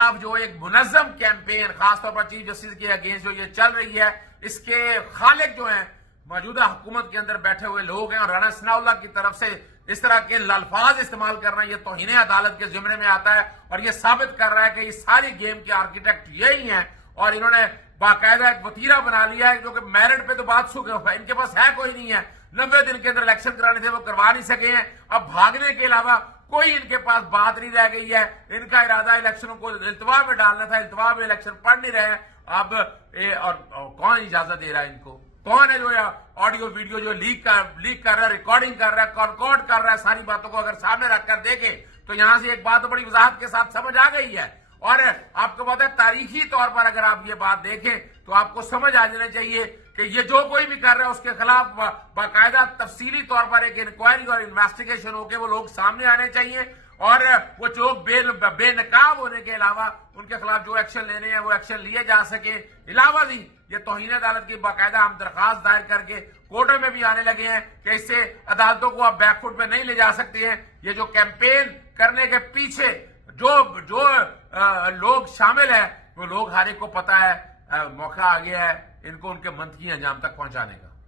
جو ایک منظم کیمپین خاص طور پر چیف جسٹس کے اگینسٹ جو یہ چل رہی ہے، اس کے خالق جو ہیں موجودہ حکومت کے اندر بیٹھے ہوئے لوگ ہیں، اور رانا ثناء اللہ کی طرف سے اس طرح کے الفاظ استعمال کرنا یہ توہین عدالت کے زمرے میں آتا ہے، اور یہ ثابت کر رہا ہے کہ یہ ساری گیم کے آرکیٹیکٹ یہی ہیں، اور انہوں نے باقاعدہ ایک وتیرہ بنا لیا ہے جو کہ میرٹ پہ تو بات ان کے پاس ہے کوئی نہیں ہے، 90 دن کے اندر الیکشن کرانے تھے وہ کروا نہیں سکے ہیں، اب بھاگنے کے علاوہ کوئی ان کے پاس بات نہیں رہ گئی ہے۔ ان کا ارادہ الیکشنوں کو التوا میں ڈالنا تھا، التوا میں الیکشن پڑ نہیں رہے ہیں اب، اور کون اجازت دے رہا ہے ان کو؟ کون ہے جو آڈیو ویڈیو جو لیک کر رہا ہے، ریکارڈنگ کر رہا ہے، کانکارڈ کر رہا ہے؟ ساری باتوں کو اگر سامنے رکھ کر دیکھیں تو یہاں سے ایک بات بڑی وضاحت کے ساتھ سمجھ آ گئی ہے، اور آپ کو پتا ہے تاریخی طور پر اگر آپ یہ بات دیکھیں تو آپ کو سمجھ آ جانا چاہیے کہ یہ جو کوئی بھی کر رہا ہے اس کے خلاف باقاعدہ تفصیلی طور پر ایک انکوائری اور انویسٹیگیشن ہو کے وہ لوگ سامنے آنے چاہیے، اور وہ لوگ بے نقاب ہونے کے علاوہ ان کے خلاف جو ایکشن لینے ہیں وہ ایکشن لیے جا سکے۔ علاوہ دی یہ توہین عدالت کی باقاعدہ ہم درخواست دائر کر کے کورٹوں میں بھی آنے لگے ہیں کہ اس سے عدالتوں کو آپ بیک فٹ پہ نہیں لے جا سکتے ہیں۔ یہ جو کیمپین کرنے کے پیچھے جو لوگ شامل ہیں وہ لوگ ہر ایک کو پتا ہے، موقع آ گیا ہے ان کو ان کے منطقی انجام تک پہنچانے کا۔